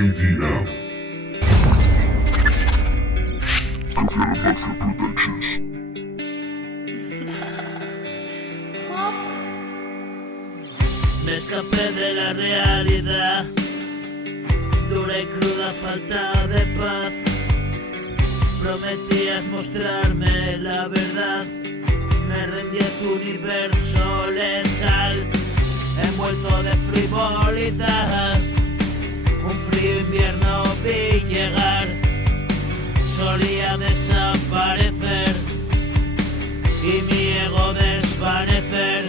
KDM. Coconut Mafia Productions. Me escapé de la realidad, dura y cruda falta de paz. Prometías mostrarme la verdad, me rendí a tu universo letal, envuelto de frivolidad. Un frío invierno vi llegar, solía desaparecer y mi ego desvanecer.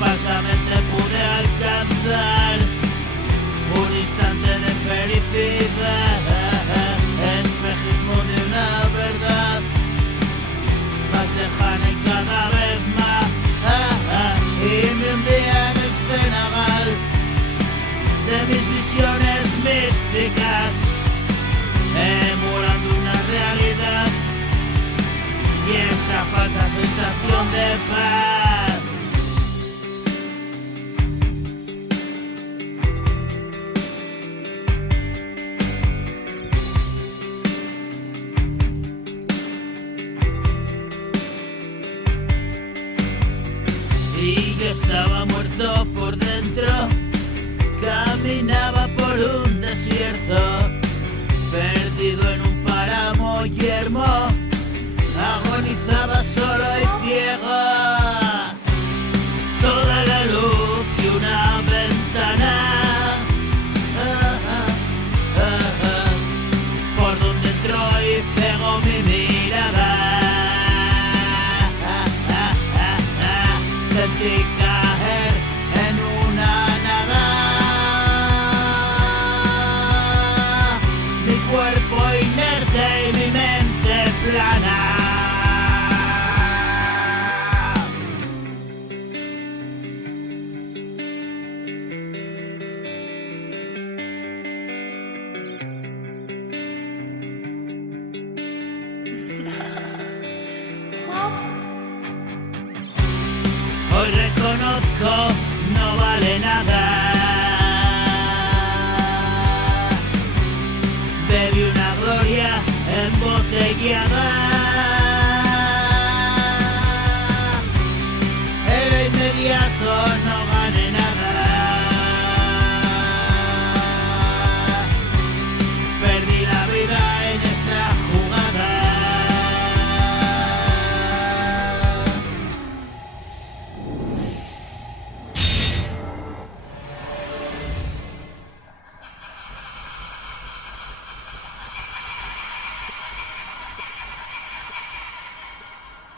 Falsamente pude alcanzar un instante de felicidad, espejismo de una verdad más lejana y cada vez más, y me hundía en el cenagal de mis visiones místicas, emulando una realidad y esa falsa sensación de paz. Y yo estaba muerto por dentro, caminaba por un desierto, perdido en un páramo yermo, agonizaba solo y ciego. Toda la luz y una ventana, por donde entró y cegó mi mirada. Sentí caer en una nada, mi cuerpo inerte y mi mente plana. Hoy reconozco, no vale nada